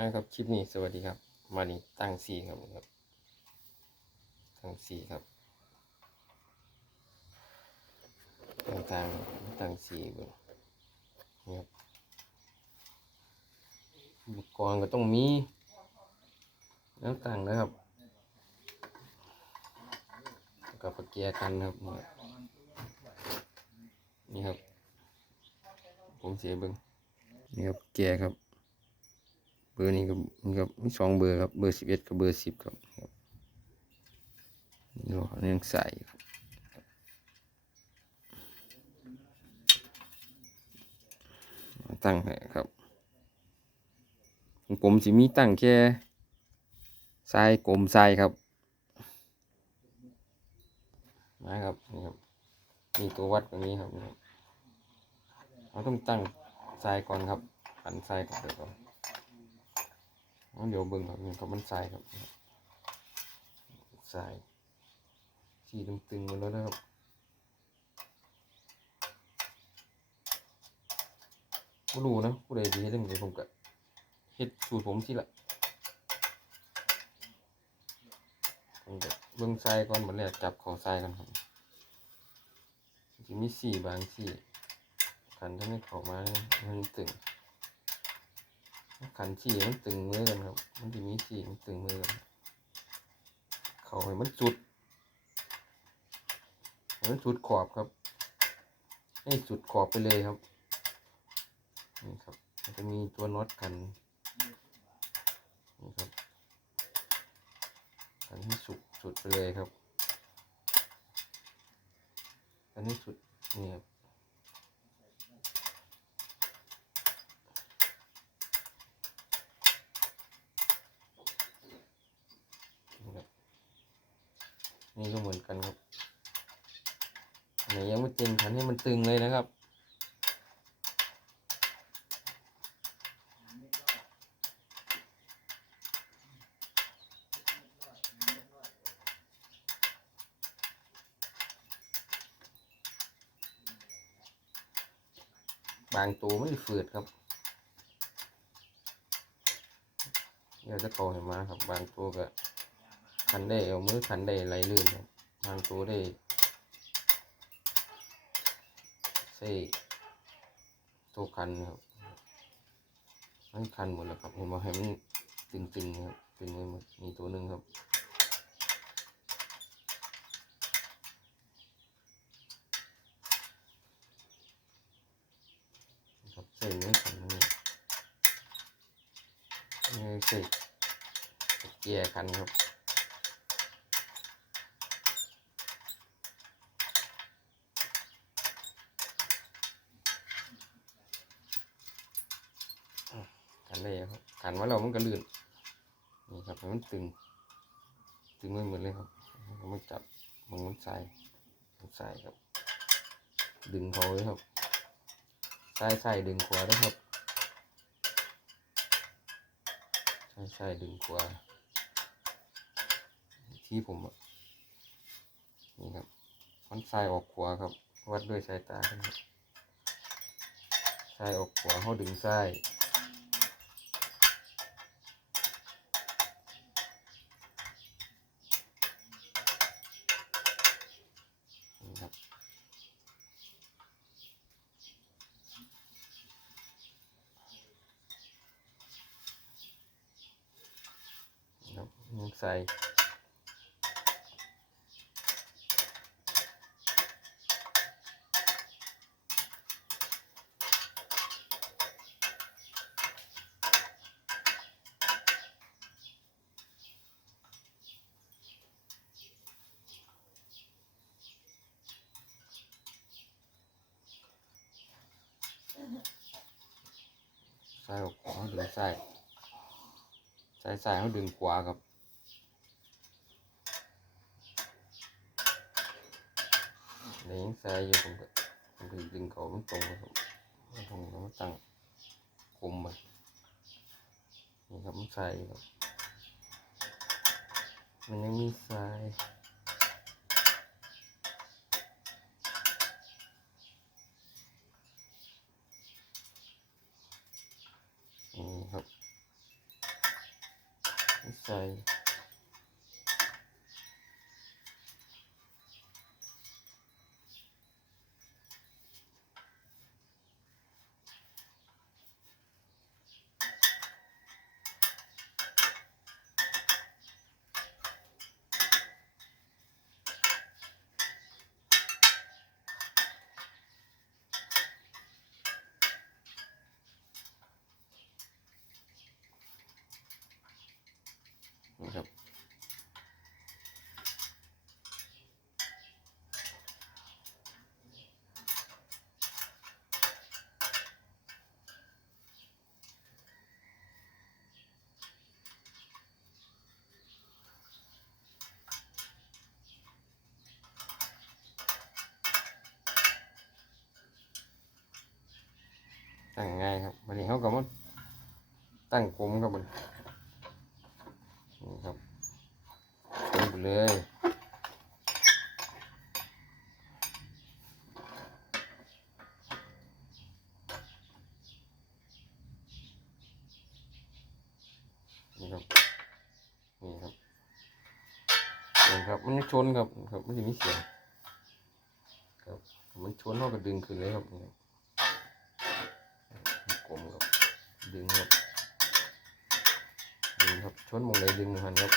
อ่าครับคลิปนี้สวัสดีครับ มานี่ตั้งสี่ครับครับ ตั้งสี่ครับตั้งทางตั้งสีเบนนี่ครับอุปกรณ์ก็ต้องมีแล้วตั้งนะครับกับปะเกียกันครับ นี่ครับนี่ครับผมเสียบิ้งนี่ครับเกียร์ครับ บอร์นี้กับนี่ครับมีสองเบอร์ครับเบอร์สิบเอ็ดกับเบอร์สิบครับนี่เราเรียงใส่ครับตั้งให้ครับผมสิมีตั้งแค่ทรายกลมทรายครับมาครับนี่ครับ มีตัววัดตรงนี้ครับเราต้องตั้งทรายก่อนครับหันทรายก่อนเดี๋ยวก่อน เดี๋ยวเบิ่งครับนี่ครับมันทรายครับทรายสีตึงๆมาแล้วนะครับไม่รู้นะผู้ใดดีให้ได้เหมือนผมก็เฮ็ดสูตรผมสิละผมก็เบิ่งทรายก่อนบัดแรกจับเขอทรายกันครับจะมีสีบางสีขันถ้าไม่เข้ามามันตึง ขันฉี่มันตึงมือกันครับ มันจะมีฉี่มันตึงมือกันเขาให้มันจุดให้มันจุดขอบครับ ให้จุดขอบไปเลยครับ นี่ครับ มันจะมีตัวน็อตกัน นี่ครับกันให้สุดสุดไปเลยครับกันให้สุดนี่ครับ นี่ครับ นี่ก็เหมือนกันครับไหนยังไม่ตึงขันให้มันตึงเลยนะครับบางตัวไม่ฝืดครับเดี๋ยวจะโตเห็นมาครับ บางตัวก็ คันได้เอามือคันได้ไหลลื่นครับบางตัวได้ใส่ตัวคันครับมันคันหมดแล้วครับเห็นว่าให้มันตึงๆครับตึงไว้หมดมีตัวหนึ่งครับครับใส่เนื้อขันนี่นี่ใส่เกียร์คันครับ ขัน ได้ครับขันว่าเรามันก็ลื่นนี่ครับมันตึง ตึงไม่เหมือนเลยครับมันจับมันมันใส่มันใส่ครับ ดึงเขาไว้ครับใส่ใส่ดึงขวาด้วยครับใส่ใส่ดึงขวาที่ผมนี่ครับมันใส่ออกขวาครับ วัดด้วยสายตาครับใส่ออกขวาเขาดึงใส่ นี่ครับครับ ยังใส่ใส่ออกขวาดึงใส่ใส่ใส่เขาดึงขวายวยังใส่อยู่ผมก็ผมก็ดึงเขาครับ มันตรงแล้วมันตั้งกลมไปนี่ครับมันใส่ครับมันยังมีใส่นี่ครับ ใส่นี่ครับ ตั้งง่ายครับวันนี้เขาก็มา ตั้งกลมครับมันนี่ครับเต็มไปเลยนี่ครับนี่ครับนี่ครับ มันชนครับครับมันจะมีเสียงครับมันชนเขาก็ดึงขึ้นเลยครับนี่ครับกลมครับดึงครับดึงครับ ชนมอเลยดึงหมองหันครับ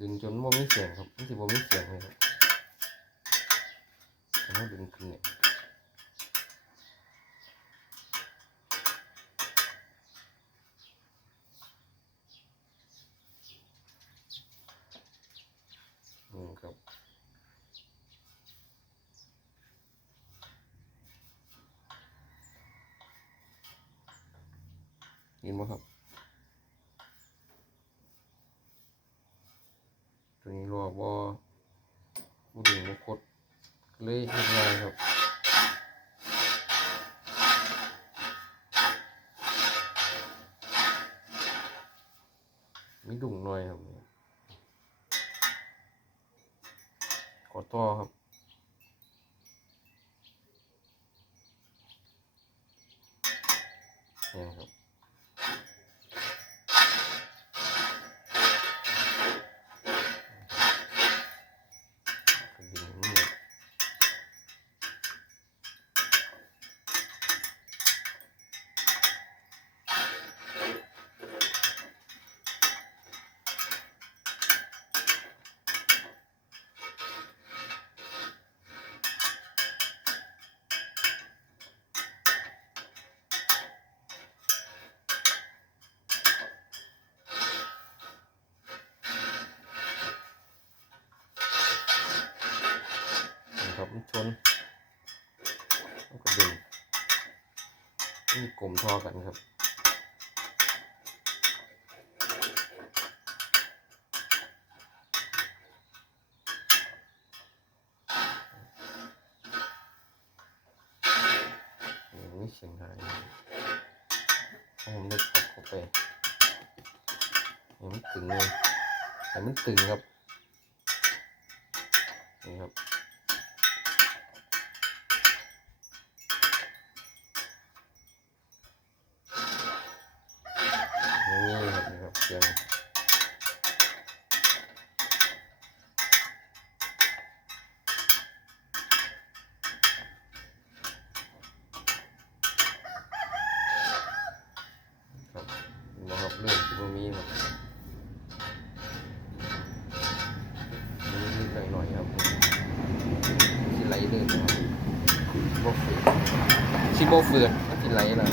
ดึงจนว่ามีเสียงครับมันสิบ่มีเสียงเลยครับแต่ถ้าดึงขึ้นเนี่ยนี่ครับเห็นไหมครับ ตัวนี้รอบอบูดึงบุคด เลยเฮ็ดง่ายครับ มีดุ่งหน่อยครับเนี่ยกดต่อครับ เนี่ยครับ ก็ดึงนี่ครับนะครับมันชนแล้วก็ดึงนี่กล มท่อกันครับเสียงหายให้ผมได้ขับเข้าไปให้มันตึงเลยให้มันตึงครับนี่ครับ ที่บ่ฝือนมันที่ไหลแล้ว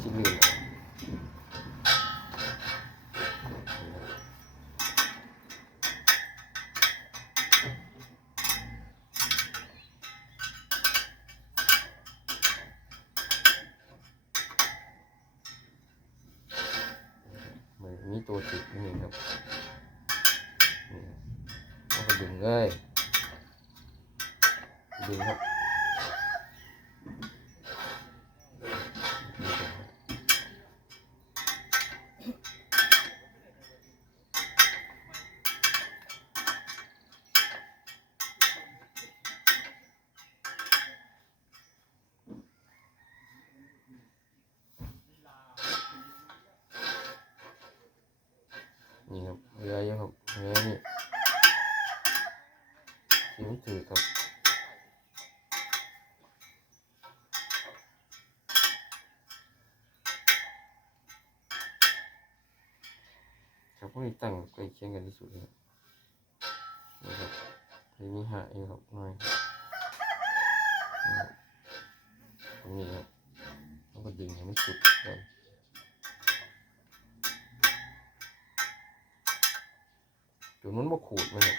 ที่ลื่นนะครับมันมีตัวติดนี่ครับนี่ก็ดึงเลยดึงครับ สีมันถือครับ ครับพวกนี้ตั้งใกล้ เคียงกันที่สุดเลยครับนะครับทีนี้หาเองครับหน่อยตรงนี้ครับแล้วก็ดึงให้มันสุดก่อนจนมันมาขูดมันครับ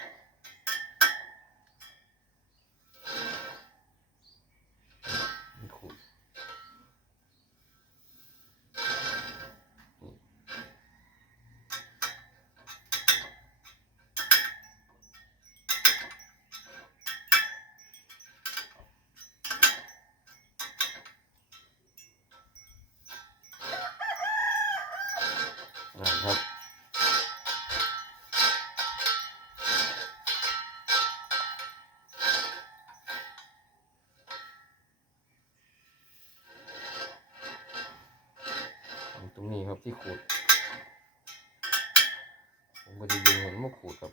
ดึ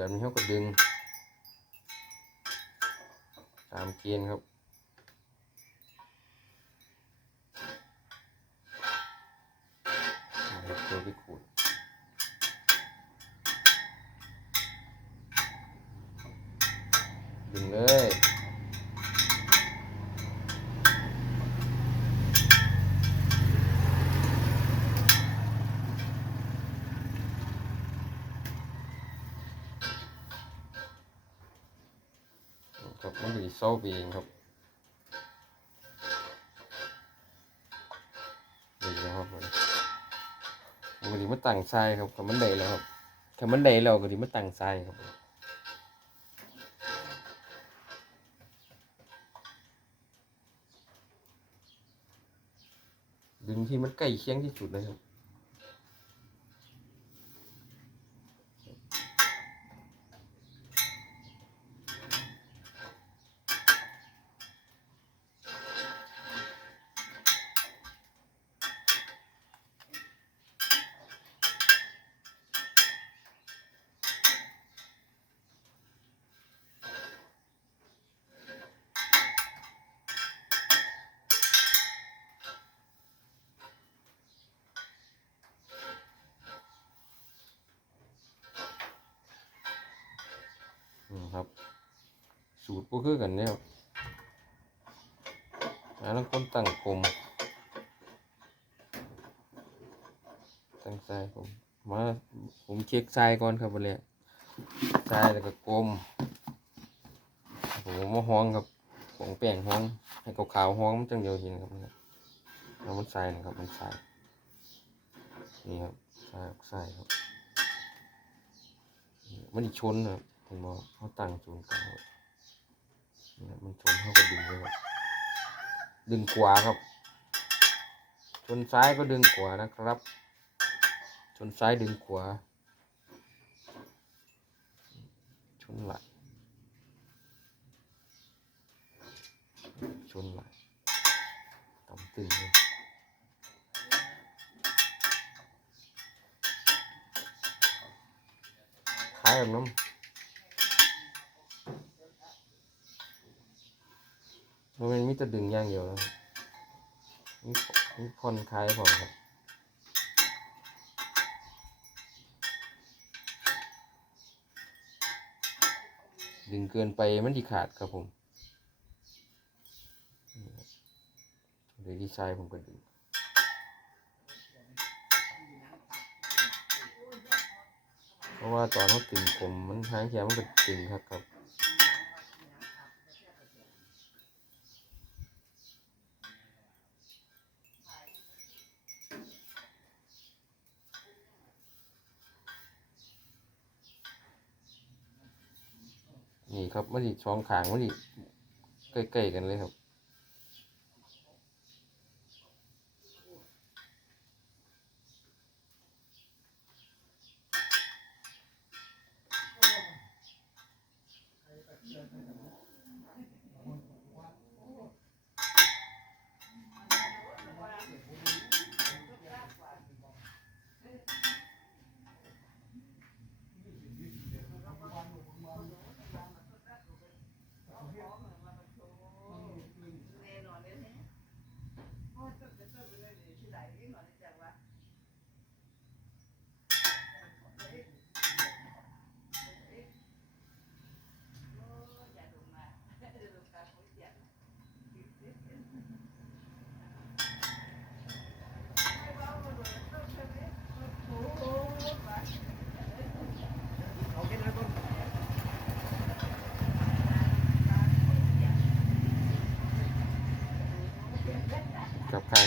แบบนี้เขาก็ดึง ตามเกณฑ์ครับ เศร้าไปเองครับดีแล้วครับผมมันก็ดีมาตั้งทรายครับคำมันได้แล้วครับคำมันได้แล้วก็ดีมาตั้งทรายครับดึงที่มันใกล้เคียงที่สุดเลยครับ นี่ครับ สูตรก็คือกันเนี่ยครับแล้วคนตั้งกลมตั้งทรายผมมาผมเช็คทรายก่อนครับวันนี้ทรายแล้วก็กลมผมมาห้องครับของแป้งห้องให้ขาวๆห้องจังเดียวเห็นครับแล้วมันทรายนะครับมันทรายนี่ครับทรายทรายครับมันอีกชนนะครับ ผมบอกเขาตั้งศูนย์กลางไว้นี่ครับมันชนเขาก็ดึงเลยครับดึงขวาครับ ชนซ้ายก็ดึงขวานะครับ ชนซ้ายดึงขวา ชนไหลชนไหลต่ำตึงเลยคล้ายกับน้ำ มันมีแต่ดึงอย่างเดียวแล้วนี่นี่ผ่อนคลายพอครับดึงเกินไปมันที่ขาดครับผมเดี๋ยวดีไซน์ผมก็ดึงเพราะว่าตอนเขาตึงผมมันทางแค่มันก็ตึงครับครับ ครับไม่นอีกสองขางไม่นอีกใกล้ๆกันเลยครับ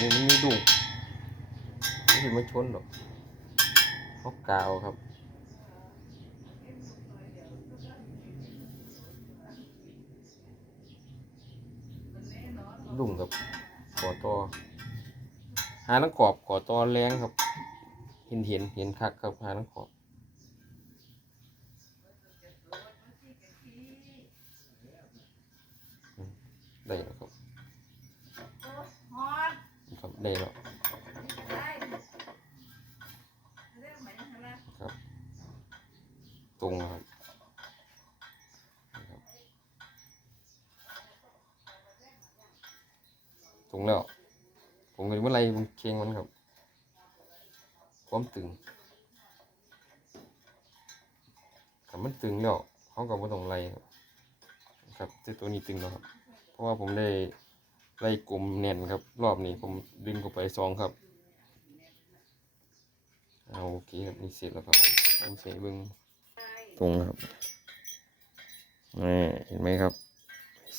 นี่มันมีดุ่งไม่ถึงมันชนหรอกเขากาวครับดุ่งกับขอตอหานังกรอบขอตอแรงครับ เห็นเห็นเห็นคักครับหานังกรอบได้แล้วครับ ได้แล้วได้เรื่องไหนนะตรงครับตรงแล้ว ผมก็เมื่อไรมันเคียงมันครับ ความตึงถ้ามันตึงแล้วเขาก็บ่ต้องไล่ครับครับแต่ตัวนี้ตึงแล้วครับ เพราะว่าผมได้ ไล่กลมแน่นครับ รอบนี้ผมดึงเข้าไปสองครับเอาโอเคครับนี่เสร็จแล้วครับผมเสร็จเบิ้งตรงครับนี่เห็นไหมครับ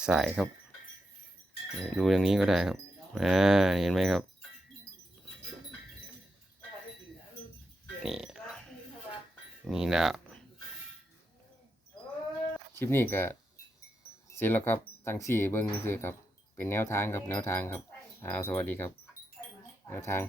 สายครับนี่ดูอย่างนี้ก็ได้ครับอ่าเห็นไหมครับนี่นี่แหละคลิปนี้ก็เสร็จแล้วครับตั้งสี่เบิ้งซื้อครับ เป็นแนวทางครับแนวทางครับอ้าสวัสดีครับ แนวทาง